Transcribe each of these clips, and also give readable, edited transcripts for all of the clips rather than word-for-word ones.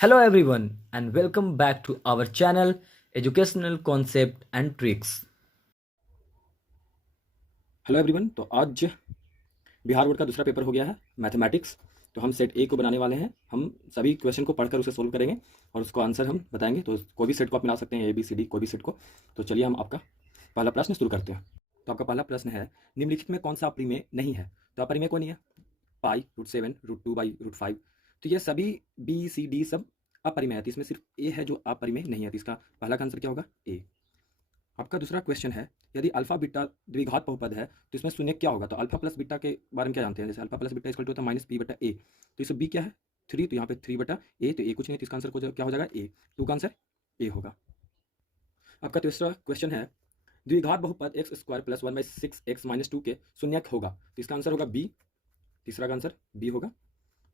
Hello everyone and welcome back to our channel Educational Concept and Tricks। Hello everyone. तो आज Bihar board का दूसरा paper हो गया है मैथमेटिक्स। तो हम सेट ए को बनाने वाले हैं। हम सभी क्वेश्चन को पढ़कर उसे सोल्व करेंगे और उसको आंसर हम बताएंगे। तो कोई भी सेट को आप मिला सकते हैं, ए बी सी डी कोई भी सेट को। तो चलिए हम आपका पहला प्रश्न शुरू करते हैं। तो आपका पहला प्रश्न है, निम्नलिखित में कौन सा अपरिमेय नहीं है? तो अपरिमेय कौन नहीं है? पाई, √7, √2/√5। तो ये सभी बी सी डी सब अपरिमेय है। तो इसमें सिर्फ ए है जो अपरिमेय नहीं है। तो इसका पहला का आंसर क्या होगा? ए। आपका दूसरा क्वेश्चन है, यदि अल्फा बीटा द्विघात बहुपद है तो इसमें शून्य क्या होगा? तो अल्फा प्लस बीटा के बारे में क्या जानते हैं? जैसे alpha plus beta equal to होता है -b/a। तो इसमें बी क्या है? 3। तो यहाँ पे 3/a। तो ए कुछ नहीं, तो इसका आंसर क्या हो जाएगा? ए। 2 का आंसर ए होगा। आपका तीसरा क्वेश्चन है, द्विघात बहुपद x² + 1/6x - 2 के शून्यक होगा। तो इसका आंसर होगा बी। तीसरा का आंसर बी होगा।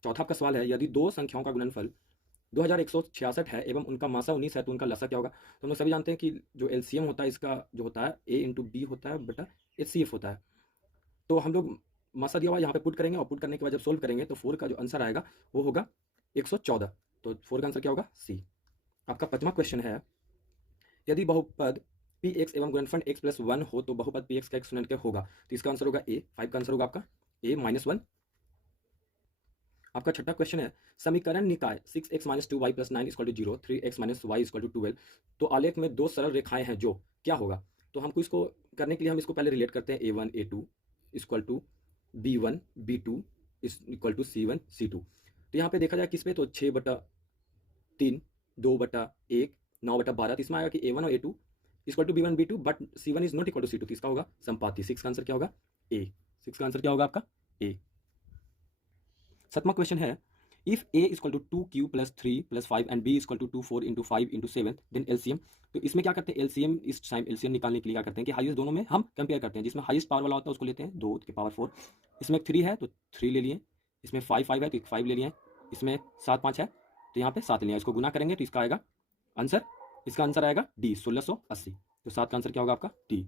चौथा आपका सवाल है, यदि दो संख्याओं का गुणनफल 2166 है एवं उनका मासा 19 है तो उनका लसा क्या होगा? तो हम लोग सभी जानते हैं कि जो एलसीएम होता है इसका जो होता है a × b होता है बटा HCF होता है। तो हम लोग मासा दिया हुआ यहाँ पे पुट करेंगे और पुट करने के बाद जब सोल्व करेंगे तो 4 का जो आंसर आएगा वो होगा 114। तो 4 का आंसर क्या होगा? सी। आपका पांचवा क्वेश्चन है, यदि बहुपद पी एक्स एवं गुणनफल x+1 हो तो बहुपद पी एक्स का एक शून्यक होगा। तो इसका आंसर होगा ए। 5 का आंसर होगा आपका ए -1। आपका छठा क्वेश्चन है, समीकरण निकाय 6x - 2y + 9 = 0, 3x - y = 12। तो आलेख में दो सरल रेखाएं हैं जो क्या होगा? तो हमको इसको करने के लिए हम इसको पहले रिलेट करते हैं, a1 a2 = b1 b2 = c1 c2। तो यहाँ पे देखा जाए किस पे, तो 6/3 2/1 9/12। तो इसमें आएगा कि a1 और a2 = b1 b2 but c1 is not equal to c2। तो इसका होगा संपाती। 6 का आंसर क्या होगा? ए। 6 का आंसर क्या होगा आपका? ए। सातवां क्वेश्चन है, if a = 2q + 3 + 5 and b = 2 4 × 5 × 7 then LCM. तो इसमें क्या करते हैं? एलसीएम इस टाइम एलसीएम निकालने के लिए क्या करते हैं कि हाईएस्ट दोनों में हम कंपेयर करते हैं। जिसमें हाईएस्ट पावर वाला होता है उसको लेते हैं 2⁴। इसमें 3 है तो 3 ले लिए, इसमें 5 है तो 5 ले लिए, इसमें 7 5 है तो यहाँ पे 7 ले लिया। इसको गुना करेंगे तो इसका आएगा आंसर, इसका आंसर आएगा डी 1680। तो 7 का आंसर क्या होगा आपका? डी।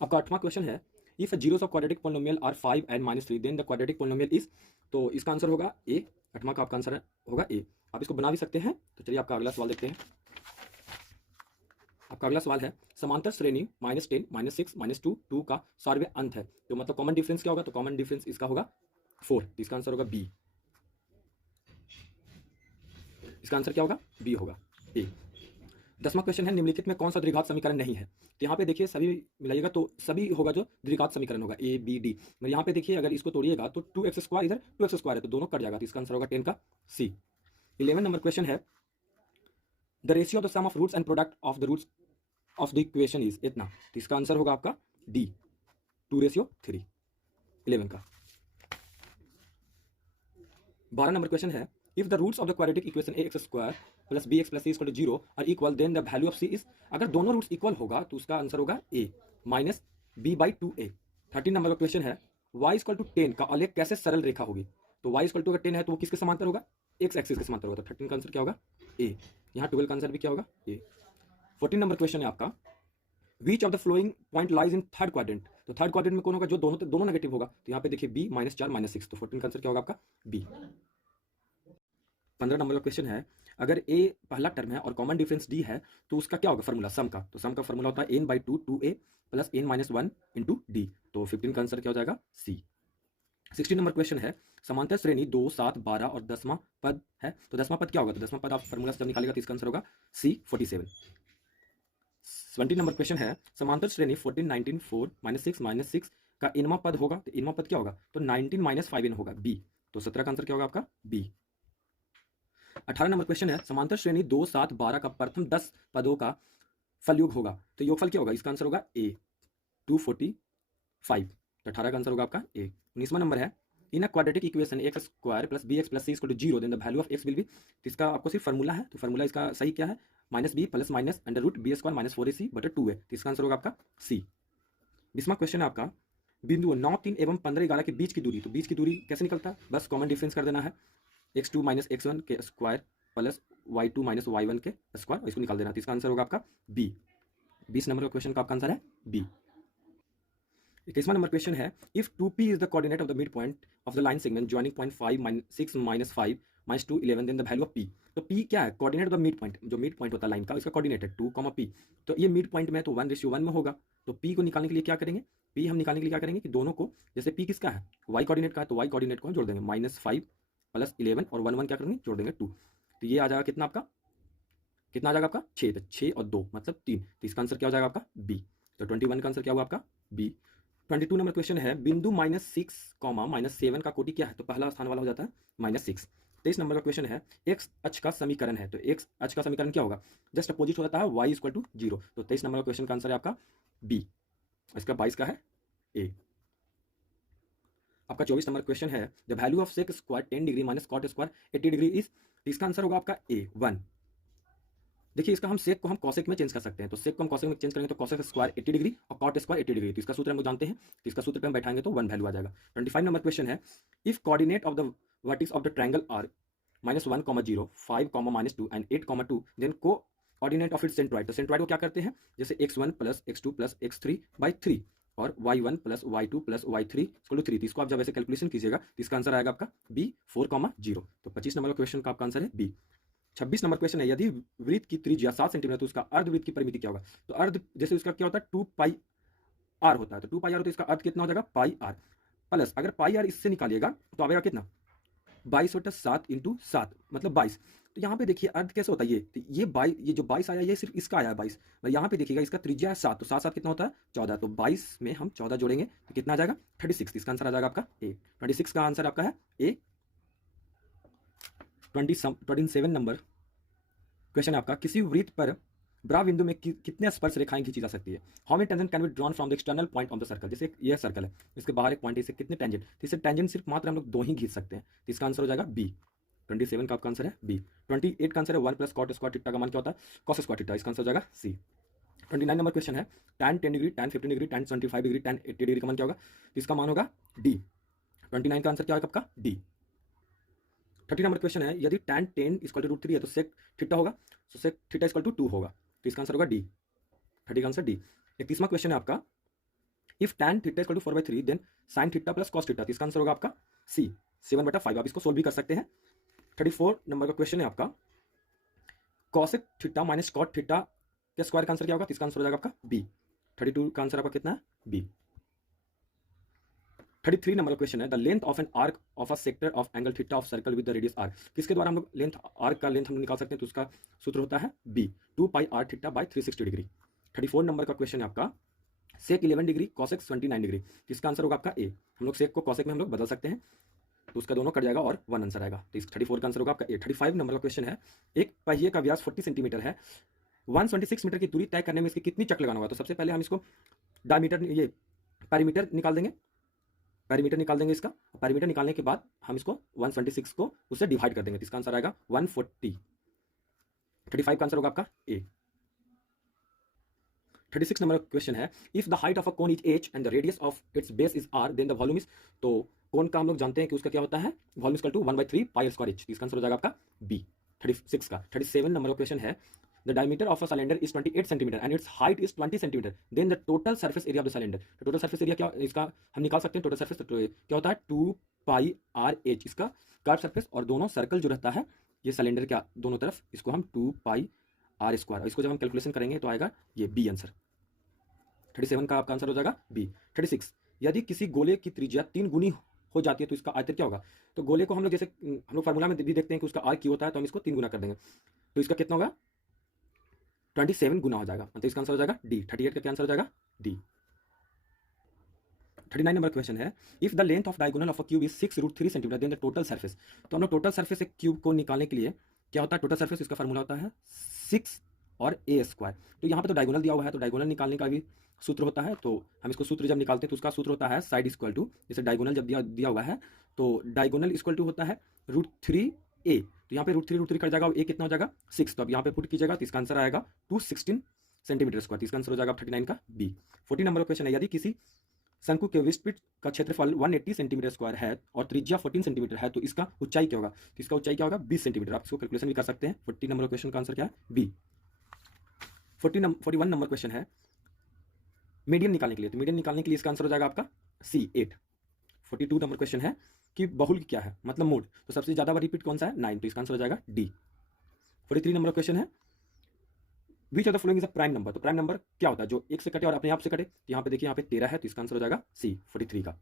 आपका आठवां क्वेश्चन है, if zeros of quadratic polynomial are 5 and -3 then the quadratic polynomial is. तो इसका आंसर होगा ए। आठवां का आपका आंसर होगा ए। आप इसको बना भी सकते हैं। तो चलिए आपका अगला सवाल देखते हैं। आपका अगला सवाल है, समांतर श्रेणी -10 -6 -2 2 का सार्वय अंत है। तो मतलब कॉमन डिफरेंस क्या होगा? तो कॉमन डिफरेंस इसका होगा 4। तो इसका आंसर होगा बी। इसका आंसर क्या होगा? बी होगा। ए। 10वां क्वेश्चन है, निम्नलिखित में कौन सा द्विघात समीकरण नहीं है? तो यहाँ पे देखिए सभी मिलाइएगा तो सभी होगा जो द्विघात समीकरण होगा ए बी डी। मगर यहाँ पे देखिए अगर इसको तोड़िएगा तो 2x² इधर 2x² है तो दोनों कट जाएगा। तो इसका आंसर होगा 10 का सी। 11 नंबर क्वेश्चन है, the ratio of the sum of roots and product of the roots of the equation is इतना। तो इसका आंसर होगा आपका डी 2:3। 11 का। 12 नंबर क्वेश्चन है, if the roots of the quadratic equation ax² + bx + c = 0 are equal then the value of c is. अगर दोनों roots equal होगा तो उसका आंसर होगा a -b/2a। 13 नंबर का क्वेश्चन है, y = 10 का आलेख कैसे सरल रेखा होगी? तो y = अगर 10 है तो वो किसके समांतर होगा? x एक्सिस के समांतर होगा। तो 13 का आंसर क्या होगा? a। यहाँ 12 का आंसर भी क्या होगा? a। 14 नंबर क्वेश्चन है आपका, which of the flowing point lies in third quadrant. तो थर्ड क्वाड्रेंट में कौन होगा? जो दोनों दोनों नेगेटिव होगा। तो यहाँ पे देखिए b -4 -6। तो 14 का आंसर क्या होगा आपका? b। 15 नंबर का क्वेश्चन है, अगर a पहला टर्म है और कॉमन डिफरेंस d है तो उसका क्या होगा फॉर्मूला सम का? तो सम का फॉर्मूला होता है n/2 2a + n-1 × d। तो 15 का आंसर क्या हो जाएगा? सी। 16 नंबर क्वेश्चन है, समांतर श्रेणी 2 7 12 और 10वां पद है। तो 10वां पद क्या होगा? तो 10वां पद आप फॉर्मूला से जब निकालेगा तो इसका आंसर होगा सी 47। 20 नंबर क्वेश्चन है, समांतर श्रेणी 14 19 4 -6 -6 का इनवां पद होगा। तो इनवां पद क्या होगा? तो 19 - 5n होगा बी। तो 17 का आंसर क्या होगा आपका? बी। 18 नंबर क्वेश्चन है, समांतर श्रेणी 2 7 12 का प्रथम 10 पदों का फलयोग होगा। तो योगफल क्या होगा? इसका आंसर होगा ए 245। तो 18 का आंसर होगा आपका ए। 19वां नंबर है, in a quadratic equation x² + bx + c = 0 then the value of x will be. तो इसका आपको सिर्फ फार्मूला है। तो फार्मूला इसका सही क्या है? -b + -√b² - 4ac/2 है। तो इसका आंसर होगा आपका सी। 20वां क्वेश्चन है आपका, बिंदु 9 3 एवं 15 11 के बीच की दूरी। तो बीच की दूरी कैसे निकलता है? बस कॉमन डिफरेंस कर देना है, x2 - x1 के स्क्वायर प्लस y2 - y1 के स्क्वायर, और इसको निकाल देना। तो इसका आंसर होगा आपका बी। 20 नंबर का क्वेश्चन का आपका आंसर है बी। 21वां नंबर क्वेश्चन है, if 2p is the coordinate of the mid point of the line segment joining point 5 6 - 5 -2 11 then the value of P. तो पी क्या है, कोऑर्डिनेट द मिड पॉइंट, जो मिड पॉइंट होता है line का इसका कोऑर्डिनेट है 2 पी। तो ये मिड पॉइंट में है तो 1:1 में होगा। तो पी को निकालने के लिए क्या करेंगे, पी हम निकालने के लिए क्या करेंगे कि दोनों को, जैसे पी किसका है, वाई कोऑर्डिनेट का है, तो वाई कोऑर्डिनेट को हम जोड़ देंगे -5 + 11 और 1 1 क्या करेंगे, जोड़ देंगे 2। तो ये आ जाएगा कितना आपका, कितना आ जाएगा आपका 6, तो 6 और 2 मतलब 3। तो इसका आंसर क्या हो जाएगा आपका बी। तो 21 का आंसर क्या हुआ आपका बी। 22 नंबर क्वेश्चन है, बिंदु -6, -7 का कोटि क्या है, तो पहला स्थान वाला हो जाता है -6। 23 नंबर का क्वेश्चन है, एक्स अक्ष का समीकरण है, तो एक्स अक्ष का समीकरण क्या होगा, जस्ट अपोजिट हो जाता है y = 0। तो 23 नंबर का क्वेश्चन का आंसर है आपका बी। इसका 22 का है ए। आपका 24 नंबर क्वेश्चन है, the value of sec square 10 degree minus cot square 80 degree is, इसका आंसर होगा आपका ए 1। देखिए इसका हम सेक को हम कॉसेक में चेंज कर सकते हैं, तो सेक को हम कॉसेक में चेंज करेंगे तो कॉसेक स्क्वायर 80 डिग्री और कॉट स्क्वायर 80 डिग्री। तो इसका सूत्र हम लोग जानते हैं, तो इसका सूत्र पे हम बैठाएंगे तो 1 वैल्यू आ जाएगा। 25 नंबर क्वेश्चन है, if coordinate of the vertices of the triangle are -1, 0, 5, -2 and 8, 2 then coordinate of its centroid. तो सेंट्रोइड को क्या करते हैं, जैसे x1 + x2 + x3/3 और y1 + y2 + y3 = 3। तो इसको आप जब ऐसे कैलकुलेशन कीजिएगा तो इसका आंसर आएगा आपका बी 4, 0। तो 25 नंबर क्वेश्चन का आपका आंसर है बी। 26 नंबर क्वेश्चन है, यदि वृत्त की त्रिज्या 7 सेंटीमीटर तो उसका अर्धवृत्त की परिमिति क्या होगा। तो अर्ध जैसे उसका क्या होता है 2πr होता है, तो 2πr होता है, इसका अर्ध कितना हो जाएगा πr प्लस, अगर πr इससे निकालिएगा तो आएगा कितना 22/7 × 7 मतलब 22। तो यहाँ पे देखिए अर्ध कैसे होता है, ये तो ये जो 22 आया ये सिर्फ इसका आया है 22। यहाँ पे देखिएगा इसका त्रिज्या है 7, तो 7 7 कितना होता है 14। तो 22 में हम 14 जोड़ेंगे तो कितना आ जाएगा 36। इसका आंसर आ जाएगा आपका ए। 26 का आंसर आपका है ए। 27 नंबर क्वेश्चन है आपका, किसी वृत्त पर ब्रा बिंदु में कितने स्पर्श रेखाएं खींची जा सकती है। How many tangent can be drawn from the external point of the circle. जैसे यह सर्कल है, इसके बाहर एक पॉइंट है, इसे कितने टेंजेंट, तो इसे टेंजेंट सिर्फ मात्र हम लोग 2 ही खींच सकते हैं। तो इसका आंसर हो जाएगा बी। 27 का आपका आंसर है बी। 28 का आंसर है 1 + cot स्क्वायर थीटा का मान क्या होता है cos स्क्वायर थीटा। इसका आंसर हो जाएगा सी। 29 नंबर क्वेश्चन है, tan 10 degree, tan 15 degree, tan 25 degree, tan 80 degree का मान क्या होगा, तो इसका मान होगा डी। 29 का आंसर क्या होगा आपका डी। 30 नंबर क्वेश्चन है, यदि tan 10 = √3 है तो sec थीटा होगा, तो sec थीटा = 2 होगा। तो इसका आंसर होगा डी। 30 का आंसर डी। 31वां क्वेश्चन है आपका, if tan theta = 4/3 then sin theta + cos theta. तो इसका आंसर होगा आपका सी 7/5। आप इसको सोल्व भी कर सकते हैं। 34 नंबर का क्वेश्चन है आपका, cosec थीटा - cot थीटा के स्क्वायर का आंसर क्या होगा, तो इसका आंसर हो जाएगा आपका बी। 32 का आंसर आपका कितना है बी। 33 नंबर क्वेश्चन है, the length of an arc of a sector of angle theta of circle with the radius R. किसके द्वारा हम लोग लेंथ आर्क का लेंथ हम निकाल सकते हैं, तो उसका सूत्र होता है B 2πr theta / 360 degree. 34 number का क्वेश्चन है आपका, सेक 11 डिग्री कॉसेक 29 डिग्री। तो इसका आंसर होगा आपका ए। हम लोग सेक को कॉसेक में हम लोग बदल सकते हैं, तो उसका दोनों कट जाएगा और 1 आंसर आएगा। तो इस 34 का आंसर होगा आपका ए। 35 नंबर का क्वेश्चन है, एक पहिए का व्यास 40 सेंटीमीटर है, 126 मीटर की दूरी तय करने में इसके कितनी चक्र लगाना होगा। तो सबसे पहले हम इसको डायमीटर, ये पैरीमीटर निकाल देंगे, पैरीमीटर निकाल देंगे इसका। पैरीमीटर निकालने के बाद हम इसको 126 को उससे डिवाइड कर देंगे, तो इसका आंसर आएगा 140। 35 का आंसर होगा आपका ए। 36 नंबर क्वेश्चन है, if the height of a cone is h and the radius of its base is r then the volume is. तो कोन का हम लोग जानते हैं कि उसका क्या होता है, वॉल्यूम = 1/3 πr²h। इसका आंसर हो जाएगा आपका बी 36 का। 37 नंबर क्वेश्चन है, the diameter of a cylinder is 28 centimetre and its height is 20 centimetre then the total surface area of the cylinder. तो टोटल सरफेस एरिया क्या, इसका हम निकाल सकते हैं टोटल सरफेस, तो क्या होता है 2πrh इसका कर्व सरफेस, और दोनों सर्कल जो रहता है ये सिलेंडर के दोनों तरफ, इसको हम 2πr²। इसको जब हम कैलकुलेशन करेंगे तो आएगा ये बी आंसर। 37 का आपका आंसर हो जाएगा बी। 36, यदि किसी गोले की त्रिज्या 3 गुनी हो जाती है तो इसका आयतन क्या होगा। तो गोले को हम लोग जैसे हम लोग फार्मूला में भी देखते हैं कि उसका आर क्यू होता है, तो हम इसको 3 गुना कर देंगे, तो इसका कितना होगा 27 गुना हो जाएगा। तो इसका आंसर हो जाएगा डी। 38 का क्या आंसर हो जाएगा डी। 39 नंबर क्वेश्चन है, if the length of diagonal of a cube is 6√3 centimetre then the total surface. तो हम लोग टोटल सरफेस एक क्यूब को निकालने के लिए क्या होता है, टोटल सरफेस इसका फार्मूला होता है 6 और a²। तो यहाँ पे तो डायगोनल दिया हुआ है, तो डायगोनल निकालने का भी सूत्र होता है, तो हम इसको सूत्र जब निकालते हैं तो उसका सूत्र होता है साइड इक्वल टू, जैसे डायगोनल जब दिया हुआ है तो डायगोनल इक्वल टू होता है √3a। तो यहाँ पे √3 कट जाएगा, और a कितना हो जाएगा 6। तो अब यहाँ पे पुट कीजिएगा तो इसका आंसर आएगा 216 सेंटीमीटर स्क्वायर। इसका आंसर हो जाएगा 39 का बी। 40 नंबर क्वेश्चन है, यदि किसी शंकु के विस्तृत का क्षेत्रफल 180 सेंटीमीटर स्क्वायर है और त्रिज्या 14 सेंटीमीटर है तो इसका ऊंचाई क्या होगा। तो इसका ऊंचाई क्या होगा 20 सेंटीमीटर। आप इसको कैलकुलेशन भी कर सकते हैं। 40 नंबर क्वेश्चन का आंसर क्या है बी। 41 नंबर क्वेश्चन है, मीडियन निकालने के लिए, तो मीडियन निकालने के लिए इसका आंसर हो जाएगा आपका सी 8। 42 नंबर क्वेश्चन है, कि बहुल क्या है, मतलब मूड। तो सबसे ज़्यादा बार रिपीट कौन सा है, 9, तो इसका आंसर हो जाएगा डी। 43 नंबर क्वेश्चन है, which of the following is a prime number. तो प्राइम नंबर क्या होता है, जो एक से कटे और अपने आप से कटे। तो यहाँ पे देखिए, यहाँ पे 13 है, तो इसका आंसर हो जाएगा सी 43 का।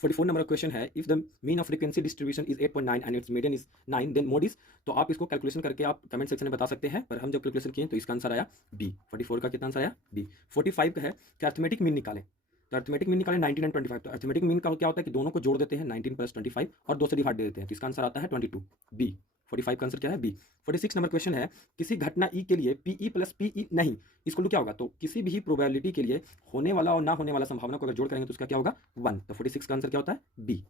44 नंबर क्वेश्चन है, if the mean of frequency distribution is 8.9 and its median is 9 then mode is. तो आप इसको कैलकुलेशन करके आप कमेंट सेक्शन में बता सकते हैं, पर हम जब कैलकुलेशन किए तो इसका आंसर आया बी। 44 का कितना आंसर आया, बी। 45 का है कि अर्थमेटिक मीन निकालें। तो अर्थमेटिक मीन निकालें 19 एंड 25। तो अर्थमेटिक मीन का क्या होता है कि दोनों को जोड़ देते हैं, 19 प्लस 25 और 2 से डिवाइड दे देते हैं, तो इसका आंसर आता है 22, बी। 45 का आंसर क्या है, बी। 46 नंबर क्वेश्चन है, किसी घटना ई के लिए पीई प्लस पीई नहीं इसको क्या होगा। तो किसी भी प्रोबेबिलिटी के लिए होने वाला और ना होने वाला संभावना को अगर जोड़ करेंगे तो उसका क्या होगा, 1। तो 46 का आंसर क्या होता है, बी।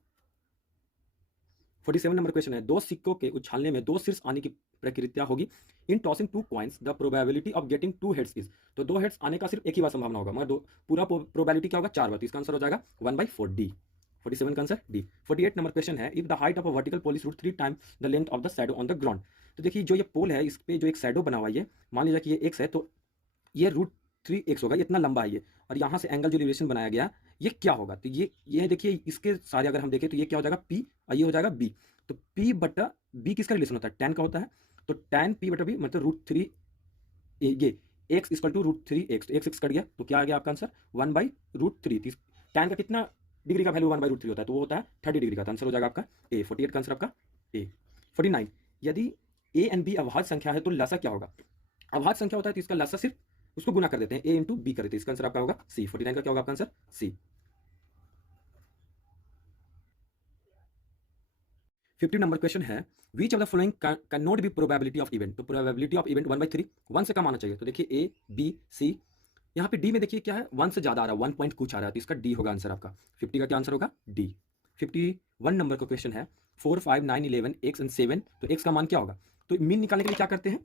47 नंबर क्वेश्चन है, दो सिक्कों के उछालने में दो शीर्ष आने की प्रक्रिया होगी। In tossing two coins the probability of getting two heads is. तो दो हेड्स आने का सिर्फ एक ही बार संभावना होगा, मगर दो पूरा प्रोबेबिलिटी क्या होगा, 4 बार। तो इसका आंसर हो जाएगा 1/4, डी। 47 का आंसर डी। 48 नंबर क्वेश्चन है, if the height of a vertical pole is √3 time the length of the shadow on the ground. तो देखिए, जो ये पोल है, इस पे जो एक शैडो बना हुआ है, मान लीजिए कि ये एक्स है, तो ये √3x होगा, इतना लंबा है ये। और यहाँ से एंगल जो रिलेशन बनाया गया, ये क्या होगा। तो ये देखिए, इसके सारे अगर हम देखें तो ये क्या हो जाएगा, पी, और ये हो जाएगा बी। तो पी बटा बी किसका रिलेशन होता है, tan का होता है। तो tan p बटा बी मतलब √3, ये x इक्वल टू √3x। तो x कट गया, तो क्या आ गया आपका आंसर, 1/√3। tan का कितना डिग्री का वैल्यू 1/√3 होता है, तो वो होता है 30 डिग्री का। तो आंसर हो जाएगा आपका ए। 48 का आंसर आपका ए। 49, यदि ए एंड बी अभाज्य संख्या है तो लसा क्या होगा। अभाज्य संख्या होता है तो इसका लसा सिर्फ उसको गुना कर देते हैं, a इंटू बी कर देते हैं। इसका आंसर आपका होगा सी। 49 का क्या होगा आपका आंसर, सी। 50 नंबर क्वेश्चन है, which of the following can not be probability of event. तो प्रोबेबिलिटी ऑफ इवेंट 1/3, 1 से कम आना चाहिए। तो देखिए ए बी सी, यहाँ पे डी में देखिए क्या है, 1 से ज्यादा आ रहा है, 1 पॉइंट कुछ आ रहा है, तो इसका डी होगा आंसर आपका। 50 का क्या आंसर होगा, डी। 51 नंबर का क्वेश्चन है, 4 5 9 11 x एंड 7। तो x का मान क्या होगा। तो मीन निकालने के लिए क्या करते हैं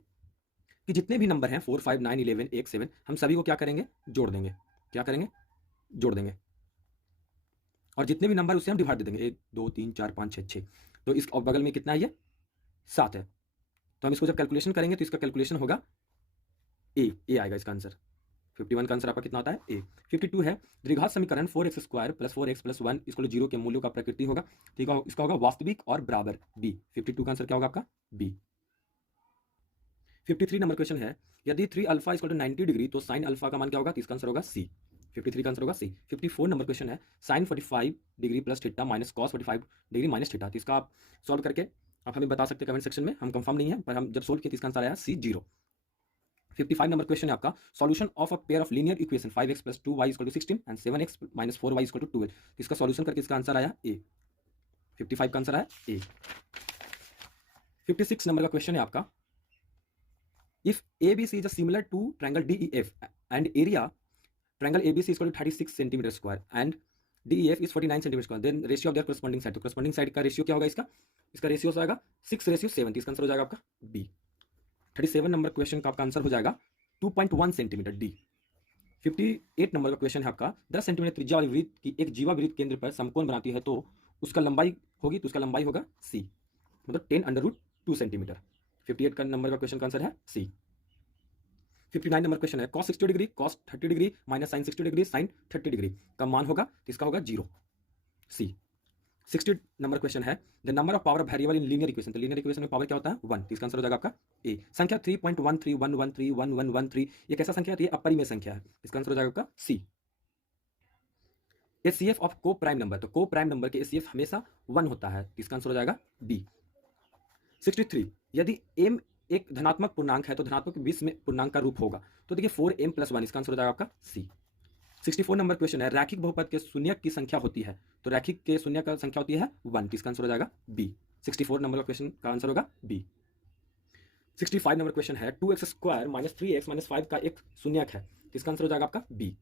कि जितने भी नंबर हैं 4 5 9 11 x 7, हम सभी को क्या करेंगे, जोड़ देंगे। क्या करेंगे, जोड़ देंगे, और जितने भी नंबर उससे हम डिवाइड दे देंगे, 1 2 3 4 5 6 6। तो इस और बगल में कितना है, ये 7 है। तो हम इसको जब कैलकुलेशन करेंगे तो इसका कैलकुलेशन होगा ए आएगा इसका आंसर। 51 का आंसर आपका कितना आता है, ए। 52 है, द्विघात समीकरण 4x² + 4x + 1 = 0 के मूल्यों का प्रकृति होगा। ठीक है, इसका होगा वास्तविक और बराबर, बी। 52 का आंसर क्या होगा आपका, बी। 53 नंबर क्वेश्चन है, यदि 3α = 90 डिग्री तो sin अल्फा का मान क्या होगा। तो इसका आंसर होगा सी। 53 का आंसर होगा सी। 54 नंबर क्वेश्चन है, sin 45 degree + theta minus cos 45 degree minus theta. तो इसका आप सॉल्व करके आप हमें बता सकते हैं कमेंट सेक्शन में, हम कंफर्म नहीं है, पर हम जब सोल्व किए तो इसका आंसर आया सी 0। 55 नंबर क्वेश्चन है आपका, solution of a pair of linear equation 5x + 2y = 16 and 7x - 4y = 12। तो इसका सॉल्यूशन करके इसका आंसर आया ए। 55 का आंसर आया ए। 56 नंबर का क्वेश्चन है आपका, if ABC is similar to triangle DEF and area triangle ABC is equal to 36 centimeter square and DEF is 49 centimeter square, then ratio of their corresponding side। तो corresponding side का ratio क्या होगा, इसका ratio हो जाएगा 6:7। इसका answer हो जाएगा आपका बी। 37 नंबर क्वेश्चन का आपका आंसर हो जाएगा 2.1 सेंटीमीटर, डी। 58 नंबर का क्वेश्चन है आपका, 10 सेंटीमीटर त्रिज्या वाली वृत्त की एक जीवा वृत्त केंद्र पर समकोण बनाती है तो उसका लंबाई होगी, तो उसका लंबाई होगा सी, मतलब 10√2 सेंटीमीटर। 58 का नंबर का क्वेश्चन का आंसर है सी। 59 नंबर क्वेश्चन है, cos 60 degree cos 30 degree minus sin 60 degree sin 30 degree का मान होगा, तो इसका होगा 0, सी। 60 नंबर क्वेश्चन है, the number of power of variable in linear equation. तो लीनियर इक्वेशन में पावर क्या होता है, 1। तो इसका आंसर हो जाएगा आपका ए। संख्या 3.1311311113 ये कैसा संख्या है, ये अपरिमेय संख्या है। इसका आंसर हो जाएगा आपका सी। एचसीएफ ऑफ को प्राइम नंबर, तो को प्राइम नंबर के एचसीएफ हमेशा 1 होता है। इसका आंसर हो जाएगा बी। 63, यदि m एक धनात्मक पूर्णांक है तो धनात्मक 20 में पूर्णांक का रूप होगा। तो देखिए 4m + 1, इसका आंसर हो जाएगा आपका सी। 64 नंबर क्वेश्चन है, रैखिक बहुपद के शून्यक की संख्या होती है। तो रैखिक के शून्यक का संख्या होती है 1। इसका आंसर हो जाएगा बी। 64 नंबर का क्वेश्चन का आंसर होगा बी। 65 नंबर क्वेश्चन है, 2x² - 3x - 5 का एक शून्यक है। इसका आंसर हो जाएगा आपका बी।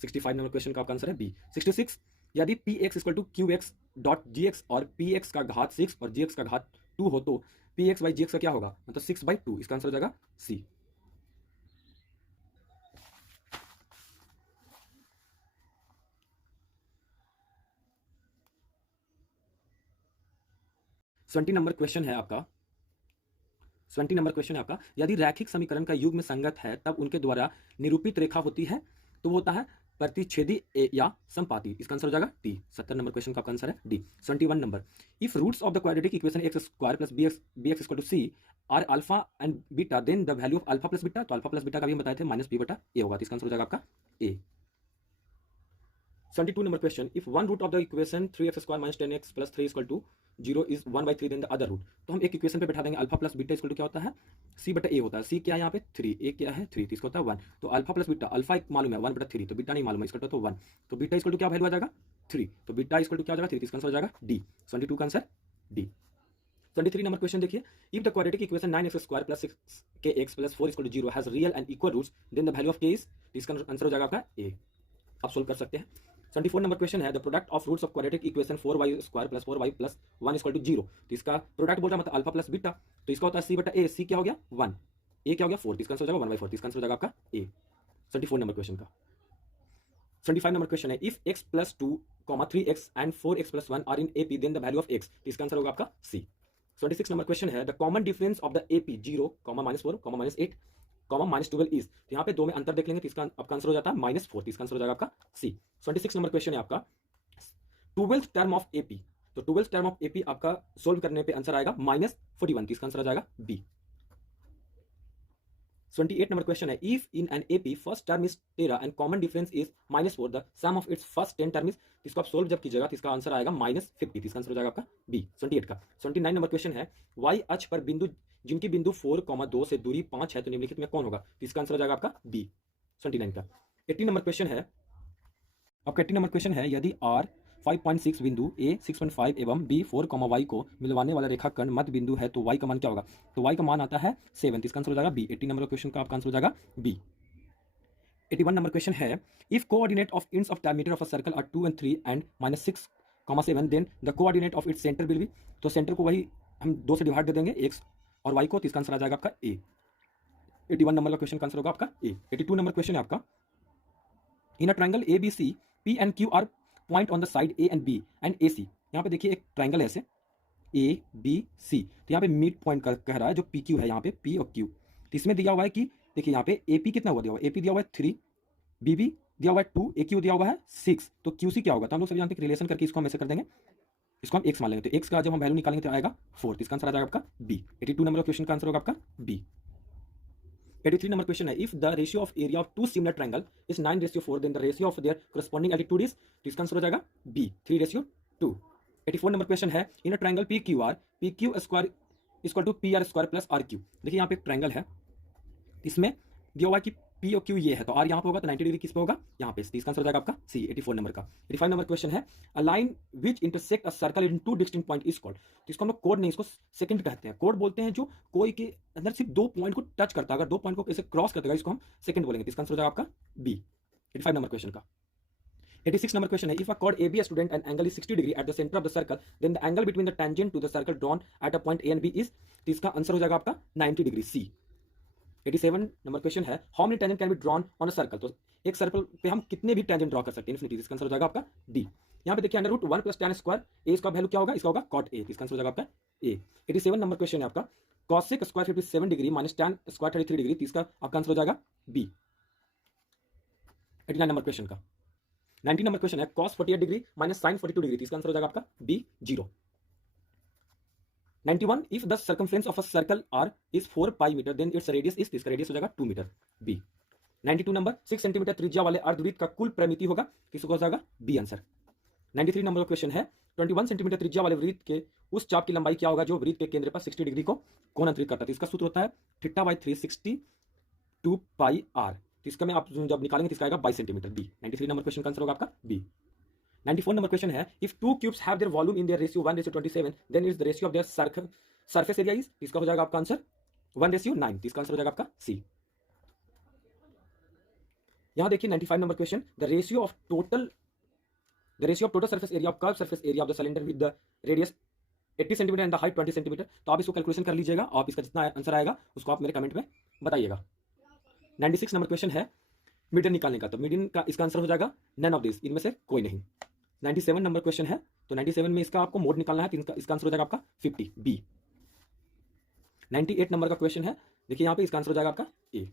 65 नंबर क्वेश्चन का आपका आंसर है बी। 66, यदि px = qx.gx और px का घात 6 और gx का घात 2 हो तो px/gx का क्या होगा, मतलब 6/2। इसका आंसर हो जाएगा सी। सेवेंटी नंबर क्वेश्चन है आपका, 70 नंबर क्वेश्चन है आपका, यदि रैखिक समीकरण का युग्म संगत है तब उनके द्वारा निरूपित रेखा होती है। तो वो होता है प्रतिच्छेदी या संपाती, इसका आंसर हो जाएगा डी। 70 नंबर क्वेश्चन का आपका आंसर है D. 71 number, if roots of the quadratic equation X square plus B X equal to C are alpha and beta then the value of alpha plus beta, तो alpha plus beta का भी हम बताए थे minus B बटा ए होगा, तो इसका आंसर हो जाएगा आपका A. 72 number question, if one root of the equation 3x square minus 10x plus 3 equal to 0 is 1/3 then the other root, तो हम एक इक्वेशन पे बैठा देंगे alpha plus beta equal to क्या होता है c बटा a होता है। c क्या है यहाँ पे 3, a क्या है 3, तो इसका होता है 1। तो अल्फा प्लस बीटा, अल्फा एक मालूम है 1/3, तो बीटा नहीं मालूम है, इसका तो 1, तो बीटा इक्वल टू क्या वैल्यू आ जाएगा 3, तो बीटा इक्वल टू क्या हो जाएगा 3, तो इसका आंसर हो जाएगा डी। 72 का आंसर डी। 73 नंबर क्वेश्चन देखिए, if the quadratic equation 9x square plus 6kx plus 4 equal to 0 has real and equal roots then the value of k is, इसका आंसर हो जाएगा आपका ए। आप सोल्व कर सकते हैं। 74 नंबर क्वेश्चन है, the product of roots of quadratic equation 4y square plus 4y plus 1 equal to 0, तो इसका प्रोडक्ट बोल रहा है मतलब अल्फा प्लस बीटा, तो इसका होता है c बटा a, c क्या हो गया 1, a क्या हो गया 4, तो इसका आंसर हो जाएगा 1/4, इसका आंसर हो जाएगा आपका a। 74 नंबर क्वेश्चन का। 75 नंबर क्वेश्चन है, if x plus 2 3x and 4x plus 1 are in AP then the value of x, तो इसका आंसर होगा आपका c। 26 नंबर क्वेश्चन है, the common difference of the AP 0, -4, -8, -12 is, तो यहाँ पे दो में अंतर देख लेंगे, तो इसका आपका आंसर हो जाता है -4, तो इसका आंसर हो जाएगा आपका सी। 26 नंबर क्वेश्चन है आपका 12th टर्म ऑफ एपी, तो 12th टर्म ऑफ एपी आपका सोल्व करने पे आंसर आएगा -41, तो इसका आंसर आ जाएगा बी। 28 नंबर क्वेश्चन है, if in an AP first term is 13 and common difference is -4 the sum of its first 10 term is, इसको आप सोल्व जब कीजिएगा तो इसका आंसर आएगा -50, तो इसका आंसर हो जाएगा आपका बी 28 का। 29 नंबर क्वेश्चन है, वाई अक्ष पर बिंदु जिनकी बिंदु 4,2 से दूरी 5 है तो निम्नलिखित में कौन होगा, तो इसका आंसर हो जाएगा आपका बी 29 का। 80 नंबर क्वेश्चन है आपका, 80 नंबर क्वेश्चन है, यदि आर 5.6 बिंदु ए 6.5 एवं बी 4, y को मिलवाने वाला रेखाखंड मध्य बिंदु है तो y का मान क्या होगा, तो y का मान आता है 7, इसका आंसर हो जाएगा बी। 80 नंबर क्वेश्चन का आपका आंसर हो जाएगा बी। 81 नंबर क्वेश्चन है, if coordinate of ends of diameter of a circle are 2 and 3 and -6, 7 then the coordinate of its centre will be, तो सेंटर को वही हम 2 से डिवाइड दे देंगे x और y को, तो इसका आंसर आ जाएगा आपका ए। 81 नंबर का क्वेश्चन का आंसर होगा आपका ए। 82 नंबर क्वेश्चन है आपका, in a triangle ABC P and Q are point on the side A and B and AC, यहाँ पे देखिए एक ट्रायंगल है ऐसे ABC, तो यहाँ पे मिड पॉइंट का कह रहा है जो PQ है, यहाँ पे P और Q, तो इसमें दिया हुआ है कि देखिए यहाँ पे AP कितना हुआ दिया हुआ है, AP दिया हुआ है 3, BB दिया हुआ है 2, AQ दिया हुआ है 6, तो QC क्या होगा, तो हम लोग सभी जानते हैं रिलेशन करके इसको हम ऐसे कर देंगे, इसको हम x मान लेंगे, तो x का जब हम वैल्यू निकालेंगे तो आएगा 4, तो इसका आंसर आ जाएगा आपका बी। 82 नंबर क्वेश्चन का आंसर होगा आपका बी। 83 नंबर क्वेश्चन है, if the ratio of area of two similar triangle is 9:4 then the ratio of their corresponding altitude is, तो इसका आंसर हो जाएगा बी 3:2। 84 नंबर क्वेश्चन है, in a triangle PQR PQ square equal to PR square plus RQ, देखिए यहाँ पे एक triangle है, इसमें दिया हुआ है कि P और Q ये है, तो R यहाँ पे होगा तो 90 डिग्री किस पे होगा यहाँ पे, इसका आंसर हो जाएगा आपका सी 84 नंबर का। 85 नंबर क्वेश्चन है, a line which intersect a circle in two distinct point is called, तो इसको हम लोग कोड नहीं, इसको सेकंड कहते हैं। कोड बोलते हैं जो कोई के अंदर सिर्फ 2 पॉइंट को टच करता है, अगर 2 पॉइंट को ऐसे क्रॉस करता है इसको हम सेकंड बोलेंगे, तो इसका आंसर हो जाएगा आपका बी 85 नंबर क्वेश्चन का। 86 नंबर क्वेश्चन है, if a chord AB subtends and angle is 60 degree at the centre of the circle then the angle between the tangent to the circle drawn at a point A and B is, तो इसका answer हो जाएगा आपका 90 degree C. 87 number question है, how many tangent can be drawn on a circle, तो एक circle पे हम कितने भी टेंजेंट ड्रॉ कर सकते हैं इन्फिनिटी, इसका आंसर हो जाएगा आपका डी। यहाँ पे देखिए अंडर रूट 1 + tan स्क्वायर ए, इसका वैल्यू क्या होगा, इसका होगा cot A, इसका आंसर हो जाएगा आपका ए। 87 नंबर क्वेश्चन है आपका, cosec square 57 degree minus tan square 33 degree, तो इसका आपका आंसर हो जाएगा बी। 89 नंबर क्वेश्चन का। 90 नंबर क्वेश्चन है, cos 48 degree minus sin 42 degree, तो इसका आंसर हो जाएगा आपका B 0। 91, if the circumference of a circle R is 4 pi meter then its radius is, इसका रेडियस हो जाएगा 2 मीटर बी। 92 नंबर, 6 सेंटीमीटर त्रिज्या वाले अर्धवृत्त का कुल परिमिति होगा, किसको हो जाएगा बी आंसर। 93 नंबर क्वेश्चन है, 21 सेंटीमीटर त्रिज्या वाले वृत्त के उस चाप की लंबाई क्या होगा जो वृत्त के केंद्र पर 60 डिग्री को कोण अंतरित करता है, तो इसका सूत्र होता है θ/3 62 पाई r, तो इसका में आप जब निकालेंगे तो इसका आएगा 22 सेंटीमीटर बी। 93 नंबर क्वेश्चन का आंसर होगा आपका बी। 94 नंबर क्वेश्चन है, if two cubes have their volume in their ratio 1:27 then is the ratio of their surface area is, इसका हो जाएगा आपका आंसर 1:9, इसका आंसर हो जाएगा आपका सी। यहां देखिए 95 number question, the ratio of total surface area of curve surface area of the cylinder with the radius 80 centimetre and the height 20 centimetre, तो आप इसको कैलकुलेशन कर लीजिएगा, आप इसका जितना आंसर आएगा उसको आप मेरे कमेंट में बताइएगा। 96 नंबर क्वेश्चन है, मीडियन निकालने का, तो मीडियन का इसका आंसर हो जाएगा नन ऑफ दिस, इनमें से कोई नहीं। 97 नंबर क्वेश्चन है, तो 97 में इसका आपको मोड निकालना है, तो इसका आंसर हो जाएगा आपका 50 बी। 98 नंबर का क्वेश्चन है, देखिए यहाँ पे इसका आंसर हो जाएगा आपका ए।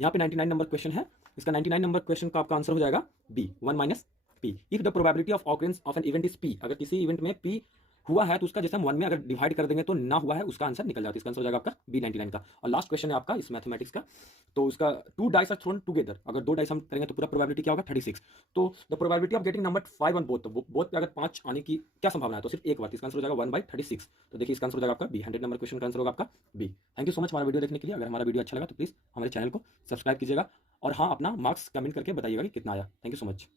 यहाँ पे 99 नंबर क्वेश्चन है, इसका 99 नंबर क्वेश्चन का आपका आंसर हो जाएगा B, 1 minus P. If the probability of occurrence of an event is P, अगर किसी इवेंट में पी हुआ है तो उसका जैसे हम 1 में अगर डिवाइड कर देंगे तो ना हुआ है उसका आंसर निकल जाता है। इसका आंसर हो जाएगा आपका बी 99 का। और लास्ट क्वेश्चन है आपका इस मैथमेटिक्स का, तो उसका 2 डाइस आर थ्रोन टुगेदर, अगर 2 डाइस हम करेंगे तो पूरा प्रोबेबिलिटी क्या होगा 36। तो the probability of getting number 5 on both, तो बोथ पे अगर 5 आने की क्या संभावना है, तो सिर्फ एक बार। इसका आंसर हो जाएगा 1/36। तो देखिए इसका आंसर हो जाएगा आपका बी, 100 नंबर क्वेश्चन का आंसर होगा आपका B. Thank you so much हमारा वीडियो देखने के लिए। अगर हमारा वीडियो अच्छा लगा तो प्लीज़ हमारे चैनल को सब्सक्राइब कीजिएगा और हाँ अपना मार्क्स कमेंट करके बताइएगा कि कितना आया। Thank you so much.